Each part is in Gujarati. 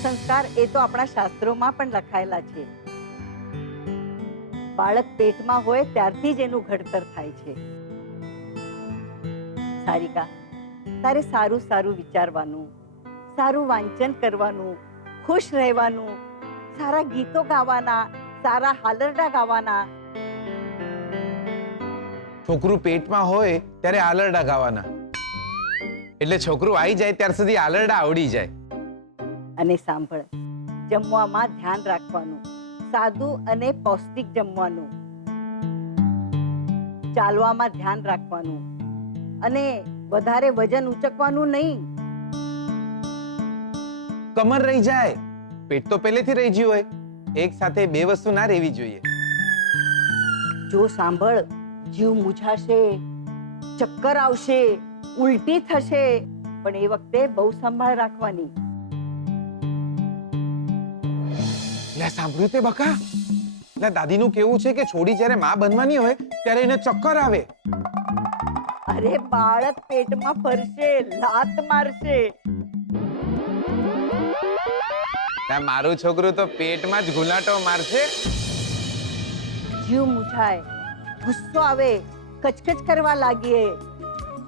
સંસ્કાર એ તો આપણા શાસ્ત્રોમાં પણ લખાયેલા છે. બાળક પેટમાં હોય ત્યારથી જ એનું ઘડતર થાય છે. સારિકા, તારે સારું સારું વિચારવાનું, સારું વાંચન કરવાનું, ખુશ રહેવાનું, સારા ગીતો ગાવાના, સારા હાલરડા ગાવાના. છોકરું પેટમાં હોય ત્યારે આલરડા ગાવાના, એટલે છોકરું આવી જાય ત્યાર સુધી આલરડા આવડી જાય. અને સાંભળ, જમવામાં ધ્યાન રાખવાનું, સાદું અને પૌષ્ટિક જમવાનું, ચાલવામાં ધ્યાન રાખવાનું અને વધારે વજન ઉચકવાનું નહીં. કમર રહી જાય, પેટ તો પહેલેથી રહી ગયું હોય, એક સાથે બે વસ્તુ ના રહેવી જોઈએ. જો સાંભળ, જીવ મૂંઝાશે, ચક્કર આવશે, ઉલટી થશે, પણ એ વખતે બહુ સંભાળ રાખવાની. લે સાંભળ્યું તે બકા? લે દાદીનું કેવું છે કે છોડી જ્યારે માં બનવાની હોય ત્યારે એને ચક્કર આવે. અરે બાળક પેટમાં ફરશે, લાત મારશે. મારું છોકરું તો પેટમાં જ ગુલાટો મારશે. જીવ મૂંઝાય, ગુસ્સો આવે, કચકચ કરવા લાગીએ.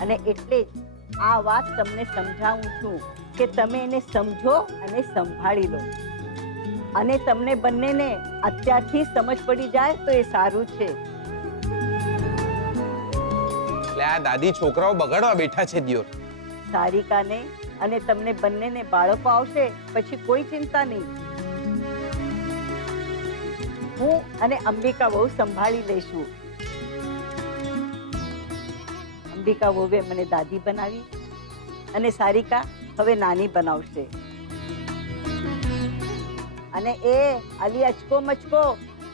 અને એટલે જ આ વાત તમને સમજાવું છું કે તમે એને સમજો અને સંભાળી લો. અને તમને બંનેને અત્યારથી સમજ પડી જાય તો એ સારું છે. લે આ દાદી છોકરાઓ બગાડવા બેઠા છે દિયોર. સારિકાને અને તમને બંનેને બાળકો આવશે પછી કોઈ ચિંતા નહીં. હું અને અંબિકા બહુ સંભાળી લઈશું. અંબિકા વહુએ મને દાદી બનાવી અને સારિકા હવે નાની બનાવશે. અને એ અલી અચકો મચકો,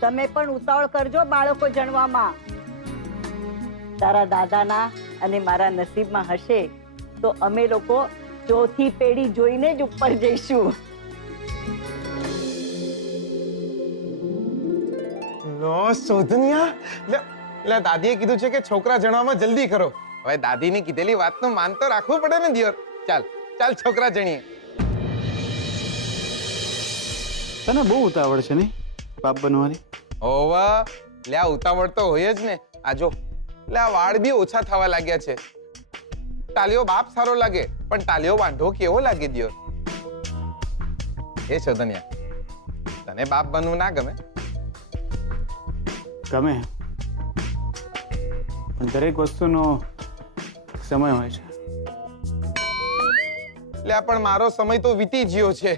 તમે પણ ઉતાવળ કરજો બાળકો જણવામાં. તારા દાદાના અને મારા નસીબમાં હશે તો અમે લોકો ચોથી પેઢી જોઈને જ ઉપર જઈશું. લો શોધનિયા, લે દાદીએ કીધું છે કે છોકરા જણવામાં જલ્દી કરો. હવે દાદીની કીધેલી વાતનું માન તો રાખવું પડે ને દિયોર. ચાલ ચાલ છોકરા જણીએ. તને બહુ ઉતાવળ છે નહીં બાપ બનવાની? ઓવા, લે આ ઉતાવળ તો હોય જ ને. આ જો, લે આ વાળ બી ઓછા થવા લાગ્યા છે. ટાલિયો બાપ સારો લાગે પણ ટાલિયો વાંઢો કેવો લાગે દિયોર? એ શોધનિયા, તને બાપ બનવું ના ગમે? ગમે, પણ દરેક વસ્તુનો સમય હોય છે. લે પણ મારો સમય તો વીતી ગયો છે.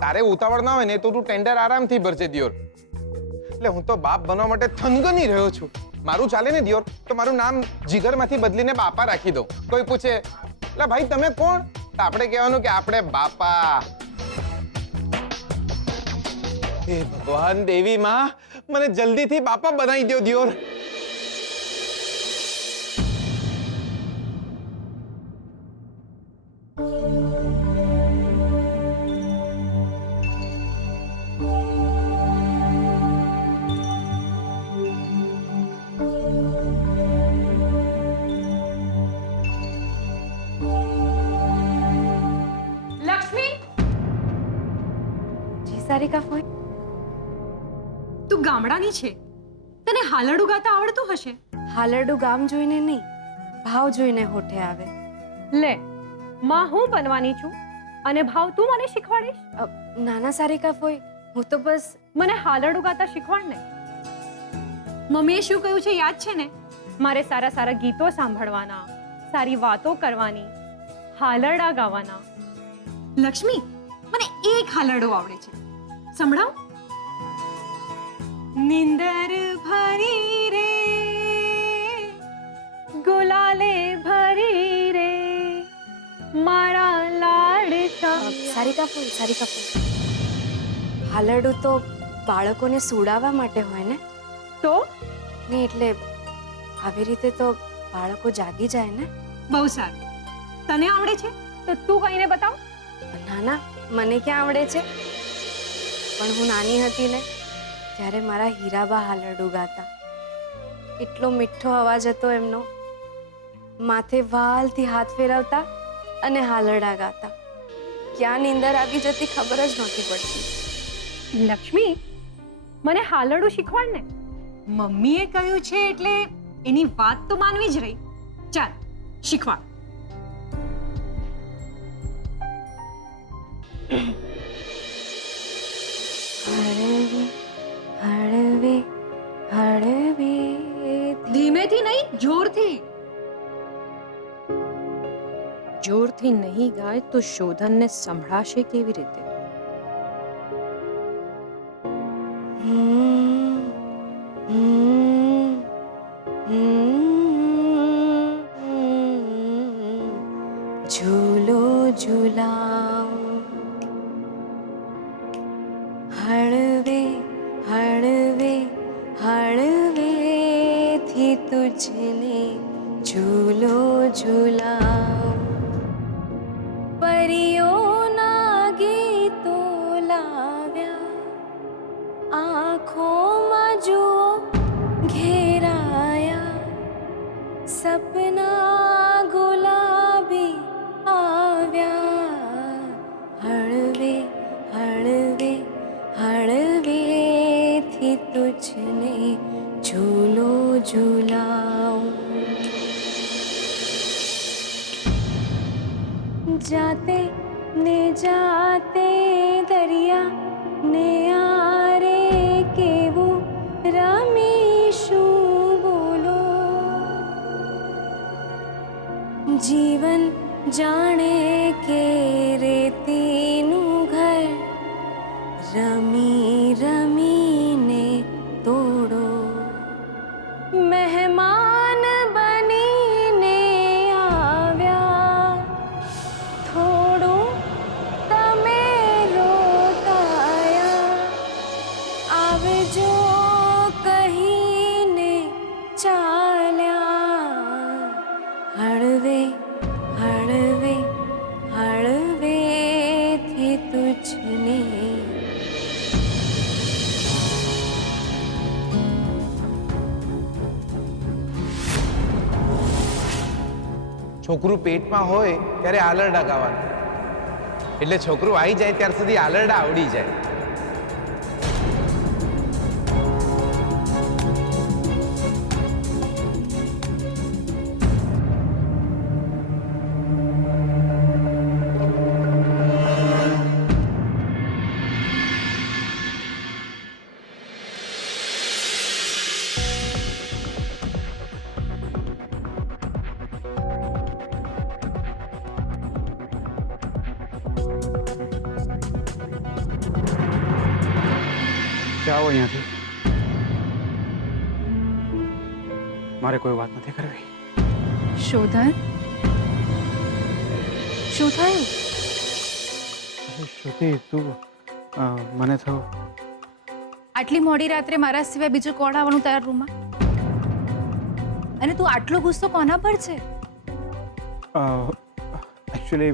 તારે ઉતાવળ ના હોય ને તો તું ટેન્ડર આરામથી ભરજે દિયોર. એટલે હું તો બાપ બનવા માટે થનગની રહ્યો છું. મારું ચાલે ને દિયોર તો મારું નામ જીગરમાંથી બદલીને બાપા રાખી દઉં. કોઈ પૂછે, લે ભાઈ તમે કોણ? તો આપણે કહેવાનું કે આપણે બાપા. હે ભગવાન, દેવી માં, મને જલ્દીથી બાપા બનાવી દો દિયોર. સારિકા ફોઈ, તું ગામડાની છે, તને હાલરડું ગાતા આવડતું હશે. હાલરડું ગામ જોઈને નહીં, ભાવ જોઈને હોઠે આવે. લે, માં હું બનવાની છું અને ભાવ તું મને શીખવાડીશ? નાના સારિકા ફોઈ, હું તો બસ મને હાલરડું ગાતા શીખવાડ ને. મમ્મીએ શું કહ્યું છે યાદ છે ને? મારે સારા સારા ગીતો સાંભળવાના, સારી વાતો કરવાની, હાલરડા ગાવાના. લક્ષ્મી, મને એક હાલરડો આવડે છે, સંભળાવ. નિંદર ભરી રે, ગુલાલે ભરી રે, મારા લાડકા. સારિકા ફોઈ, હાલરડું તો બાળકોને સુડાવવા માટે હોય ને? તો ને એટલે આવી રીતે તો બાળકો જાગી જાય ને. બહુ સારું, તને આવડે છે તો તું કહીને બતાવ. ના ના, મને ક્યાં આવડે છે. પણ હું નાની હતી ને ત્યારે મારા હીરાબા હાલરડું ગાતા. એટલો મીઠો અવાજ હતો એમનો. માથે વાલથી હાથ ફેરવતા અને હાલરડા ગાતા. ક્યાં નીંદર આવી જતી ખબર જ નહોતી પડતી. લક્ષ્મી, મને હાલરડું શીખવાડ ને. મમ્મીએ કહ્યું છે એટલે એની વાત તો માનવી જ રહી. ચાલ શીખવાડ. હળવે હળવે હળવે ધીમેથી નહીં, જોરથી. જોરથી નહીં ગાય તો શોધનને સંભળાશે કેવી રીતે? ઝૂલો ઝૂલાઓ હળવે હળવે હળવેથી તુજને ઝૂલો ઝૂલાઓ પરિયોના ગીતો લાવ્યા આંખોમાં જુઓ ઘેરાયા સપના ગુલાબી આવ્યા હળવે હળવે હળવેથી તુજને ઝૂલો ઝૂલાઉં જાતે ને જાતે દરિયા ને આરે કેવું રમીશું બોલો જીવન જાણે કે રેતીનું ઘર રમી રમીને તોડો મહેમાન બનીને આવ્યા થોડું તમે રોકાયા આવજો કહીને ચાલ્યા હળવે હળવે હળવેથી તુજને છોકરું પેટમાં હોય ત્યારે આલરડા ગાવાનું, એટલે છોકરું આવી જાય ત્યાર સુધી આલરડા આવડી જાય. જાઓ અહીંયાથી. મારે કોઈ વાત નથી કરવી. શોધન, શું થયું? અરે શ્રુતિ, તું મને તો આટલી મોડી રાત્રે મારા સિવાય બીજું કોણ આવવાનું તારા રૂમમાં? અને તું આટલો ગુસ્સો કોના પર છે? એકચ્યુઅલી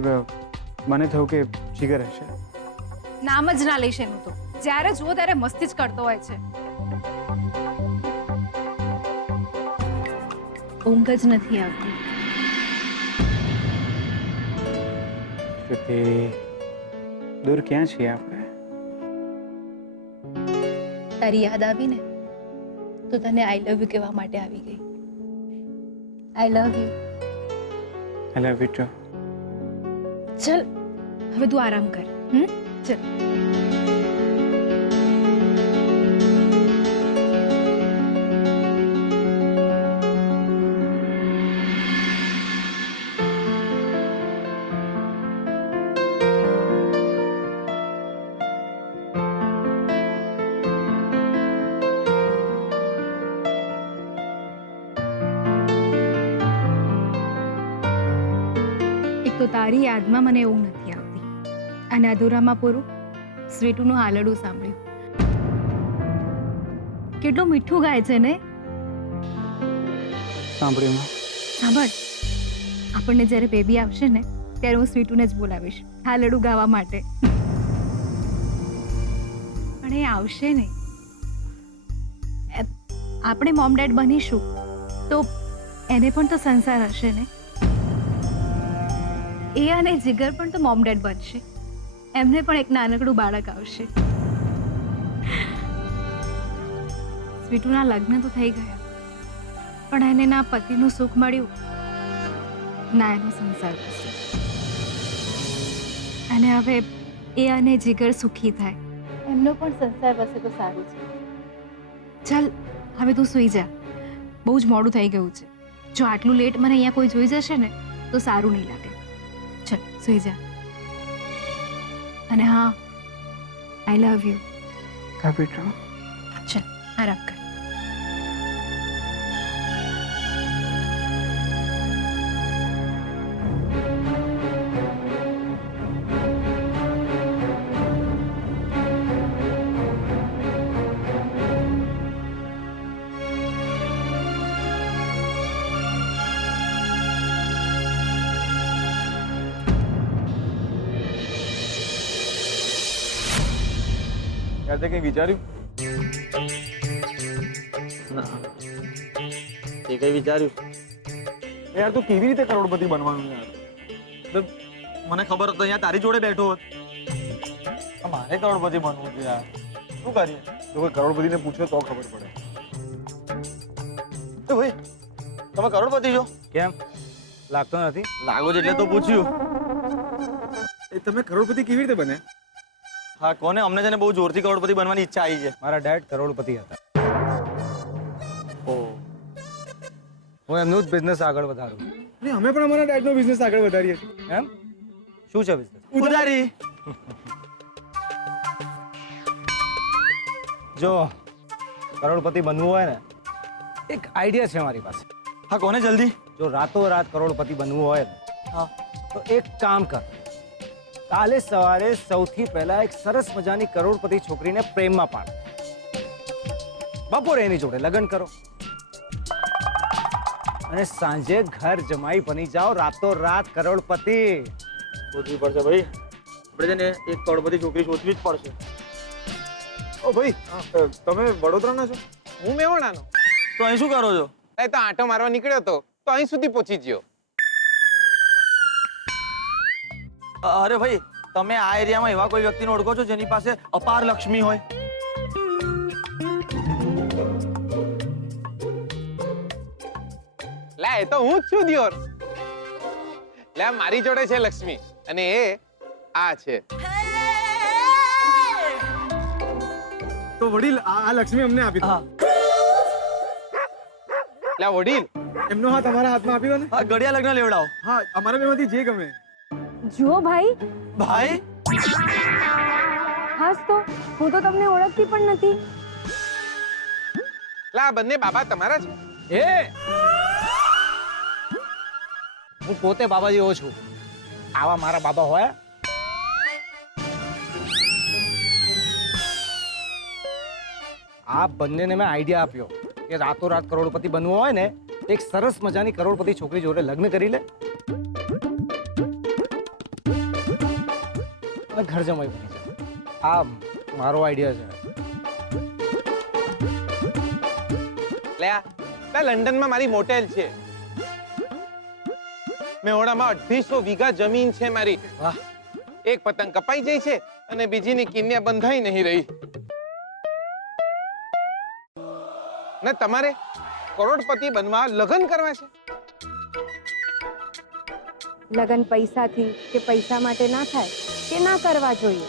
મને થયું કે જીગર હશે. નામ જ ના લઈશ એનું તો. જ્યારે જુઓ ત્યારે મસ્તી જ કરતો હોય છે. ઊંઘ જ નથી આવતી. શ્રુતિ, દૂર ક્યાં છીએ આપણે? તારી યાદ આવી ને તો તને આઈ લવ યુ કહેવા માટે આવી ગઈ. I love you. I love you too. ચલ હવે તું આરામ કર. ચલ. તો તારી યાદમાં મને એવું નથી આવતી. અને અધૂરામાં પૂરું સ્વીટુનું હાલરડું સાંભળ્યું. કેટલું મીઠું ગાય છે ને. સાંભળ્યું? સાંભળ, આપણને જ્યારે બેબી આવશે ને ત્યારે હું સ્વીટુને જ બોલાવીશ હાલરડું ગાવા માટે. પણ એ આવશે નહીં. આપણે મોમ ડેડ બનીશું તો એને પણ તો સંસાર હશે ને. એ અને જીગર પણ તો મોમ ડેડ બનશે. એમને પણ એક નાનકડું બાળક આવશે. સ્વીટુના લગ્ન તો થઈ ગયા, પણ એને ના પતિનું સુખ મળ્યું, ના એનો સંસાર બસ્યો. અને હવે એ અને જીગર સુખી થાય, એમનો પણ સંસાર બસે તો સારું છે. ચાલ હવે તું સૂઈ જા, બહુ જ મોડું થઈ ગયું છે. જો આટલું લેટ મને અહીંયા કોઈ જોઈ જશે ને તો સારું નહીં લાગે. ચાલ સૂઈ જા. અને હા, આઈ લવ યુ. હા બેટા. ચાલ આરામ કર. યાર તે કંઈ વિચાર્યું? ના તે કઈ વિચાર્યું? યાર તું કેવી રીતે કરોડપતિ બનવાનું યાર? મતલબ મને ખબર હતો અહીંયા તારી જોડે બેઠો હોત. મારે કરોડપતિ બનવું છે યાર. શું કરીએ? તો કોઈ કરોડપતિને પૂછે તો ખબર પડે. તો ભાઈ તમે કરોડપતિ છો? કેમ લાગતો નથી? લાગો છે એટલે તો પૂછ્યું. એ તમે કરોડપતિ કેવી રીતે બને? હા કોને? અમને છે ને બહુ જોરથી કરોડપતિ બનવાની ઈચ્છા આવી છે. મારા ડેડ કરોડપતિ હતા. ઓ હું એમનું જ બિઝનેસ આગળ વધારું. ને અમે પણ અમારા ડેડનો બિઝનેસ આગળ વધારીએ છીએ. એમ શું છે બિઝનેસ? ઉધારી. જો કરોડપતિ બનવું હોય ને, એક આઈડિયા છે મારી પાસે. હા કોને? જલ્દી. જો રાતોરાત કરોડપતિ બનવું હોય ને, હા તો એક કામ કર. કાલે સવારે સૌથી પહેલા એક સરસ મજાની કરોડપતિ છોકરીને પ્રેમમાં પાડ. બપોરે એની જોડે લગ્ન કરો અને સાંજે ઘર જમાઈ બની જાઓ, રાતોરાત કરોડપતિ. શોધવી પડશે ભાઈ. આપણે છે ને એક કરોડપતિ છોકરી શોધવી જ પડશે. ઓ ભાઈ તમે વડોદરાના છો? હું મેવાડાનો. તો અહીં શું કરો છો? એ તો આંટો મારવા નીકળ્યો હતો તો અહીં સુધી પહોંચી ગયો. અરે ભાઈ તમે આ એરિયામાં એવા કોઈ વ્યક્તિને ઓળખો છો જેની પાસે અપાર લક્ષ્મી હોય? લે એ તો હું જ છું દિયોર. લે મારી જોડે છે લક્ષ્મી અને એ આ છે. તો વડીલ આ લક્ષ્મી અમને આપી દો. લે વડીલ એમનો હાથ અમારા હાથમાં આપી દો ને. હા ગળિયા લગ્ન લેવડાવો. હા અમારા બેમાંથી જે ગમે. જુઓ ભાઈ, ભાઈ હાસ તો હું તો તમને ઓળખતી પણ નથી. લે આ બંને બાબા તમારા છે? એ હું પોતે બાબા જેવો છું. આવા મારા બાબા હોય? આ બંનેને મેં આઈડિયા આપ્યો કે રાતોરાત કરોડપતિ બનવું હોય ને, એક સરસ મજાની કરોડપતિ છોકરી જોડે લગ્ન કરી લે અને ઘર જમાઈ બની જાય. આ મારો આઈડિયા છે. લે આ લંડનમાં મારી મોટેલ છે. મેહોણામાં 250 વીઘા જમીન છે મારી. વાહ. એક પતંગ કપાઈ જાય છે અને બીજીની કિન્યા બંધાઈ નહીં રહી. ને તમારે કરોડપતિ બનવા લગ્ન કરવા છે? લગ્ન પૈસાથી કે પૈસા માટે ના થાય કે ના કરવા જોઈએ.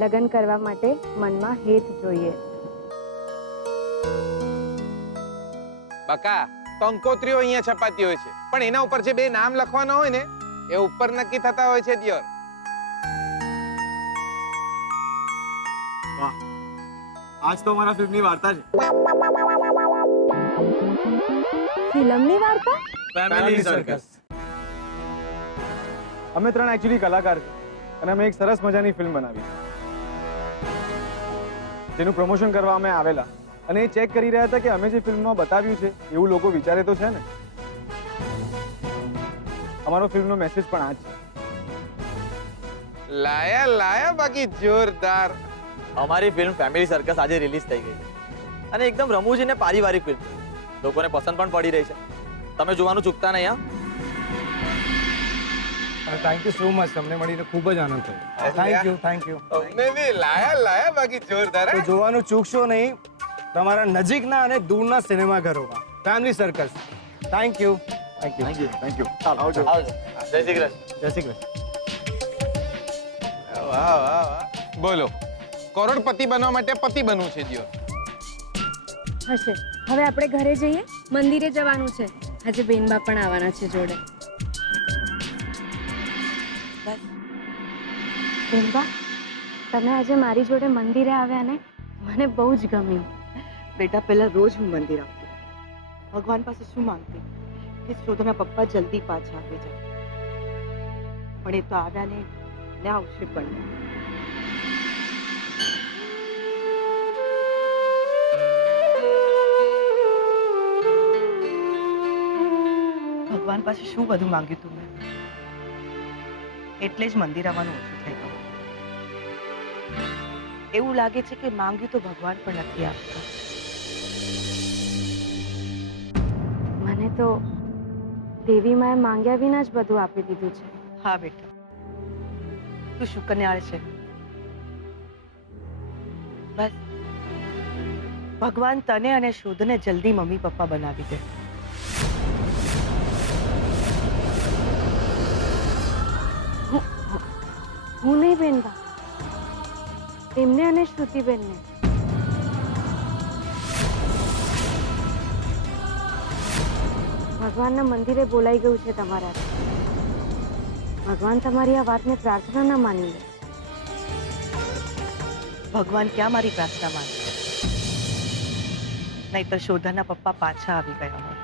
લગ્ન કરવા માટે મનમાં હેત જોઈએ. બકા કંકોત્રીઓ અહીંયા છપાતી હોય છે પણ એના ઉપર જે બે નામ લખવાના હોય ને એ ઉપર નક્કી થતા હોય છે દિયોર. વાહ આજ તો અમારા ફિલ્મની વાર્તા છે. ફિલ્મની વાર્તા? Family circus. અમે ત્રણ એકચ્યુઅલી કલાકાર છે અને અમે એક સરસ મજાની ફિલ્મ બનાવી છે જેનું પ્રમોશન કરવા અમે આવેલા અને એ ચેક કરી રહ્યા હતા કે અમે જે ફિલ્મમાં બતાવ્યું છે એવું લોકો વિચારે તો છે ને. અમારો ફિલ્મનો મેસેજ પણ આ જ છે. લાયા બાકી જોરદાર. અમારી ફિલ્મ ફેમિલી સર્કસ આજે રિલીઝ થઈ ગઈ છે અને એકદમ રમૂજી ને પારિવારિક ફિલ્મ લોકોને પસંદ પણ પડી રહી છે. તમે જોવાનું ચૂકતા નહીં. થેન્ક યુ સો મચ, તમને મળીને ખૂબ જ આનંદ થયો. Thank you. અમને બી લાયા બાકી જોરદાર તો જોવાનું ચૂકશો નહીં તમારા નજીકના અને દૂરના સિનેમાઘરોમાં. Family circus. Thank you. Thank you ચાલ આવજો. જય શ્રી કૃષ્ણ. જય શ્રી કૃષ્ણ. વાહ વાહ વાહ. બોલો, કરોડપતિ બનવા માટે પતિ બનવું છે દિયોર. હશે. હવે આપણે ઘરે જઈએ. મંદિરે જવાનું છે. આજે બેનબા પણ આવવાના છે જોડે. બેનબા, તમે આજે મારી જોડે મંદિરે આવ્યા ને, મને બહુ જ ગમ્યું. બેટા પહેલા રોજ હું મંદિર આવતી, ભગવાન પાસે શું માંગતી કે શોધના પપ્પા જલ્દી પાછા આવી જાય, પણ એ તો આવ્યા ને આવશે પણ નહીં. ભગવાન પાસે શું બધું માંગ્યું તું મેં, એટલે જ મંદિર આવવાનું ઓછું થઈ ગયું. એવું લાગે છે કે માંગ્યું તો ભગવાન પણ નથી આપતા. મને તો દેવી માએ માંગ્યા વિના જ બધું આપી દીધું છે. હા બેટા, તું શુકન્યાળ છે. બસ ભગવાન તને અને શોધને જલ્દી મમ્મી પપ્પા બનાવી દે. હું નહીં બેનબા, એમને અને શ્રુતિબેનને. ભગવાનના મંદિરે બોલાઈ ગયું છે તમારા. ભગવાન તમારી આ વાતને પ્રાર્થના ના માની લે. ભગવાન ક્યાં મારી પ્રાર્થના માને, નહીતર શોધાના પપ્પા પાછા આવી ગયા હોત.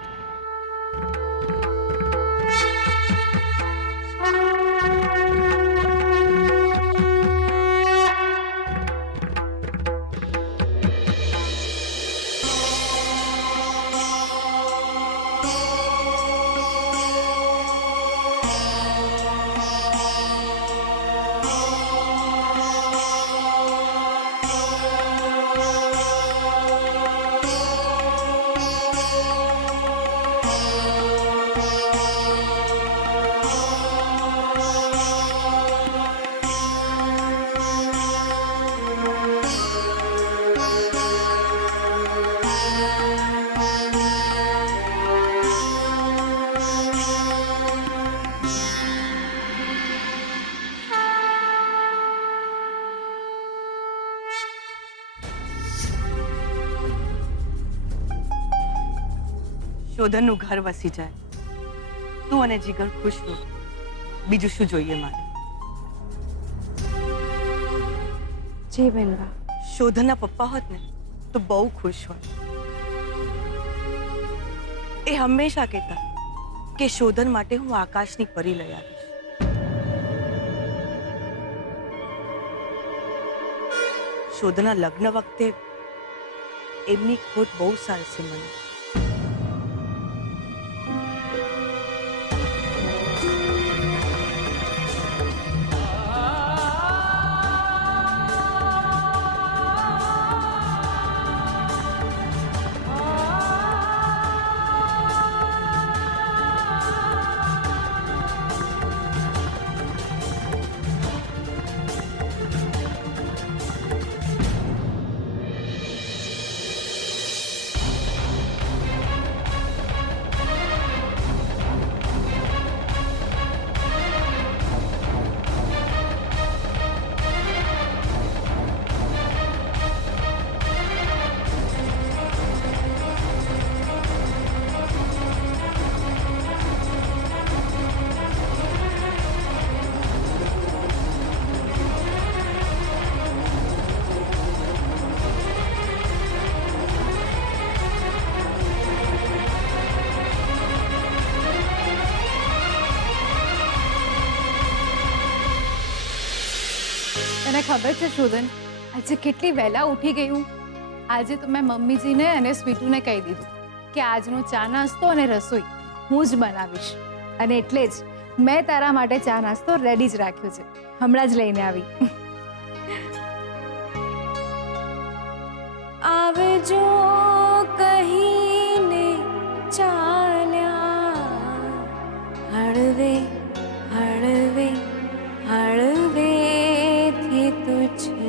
શોધનનું ઘર વસી જાય, તું અને જીગર ખુશ રહો, બીજું શું જોઈએ મારે. જી બેનબા. શોધનના પપ્પા હોત ને તો બહુ ખુશ હોત. એ હંમેશા કહેતા કે શોધન માટે હું આકાશની પરી લઈ આવીશ. શોધના લગ્ન વખતે એમની ખોટ બહુ સારશે મને. તને ખબર છે શોધન, આજે કેટલી વહેલા ઉઠી ગયું. આજે તો મેં મમ્મીજીને અને સ્વીટુને કહી દીધું કે આજનો ચા નાસ્તો અને રસોઈ હું જ બનાવીશ, અને એટલે જ મેં તારા માટે ચા નાસ્તો રેડી જ રાખ્યો છે. હમણાં જ લઈને આવી. આવજો કહીને ચાલ્યા, હળવે હળવે છે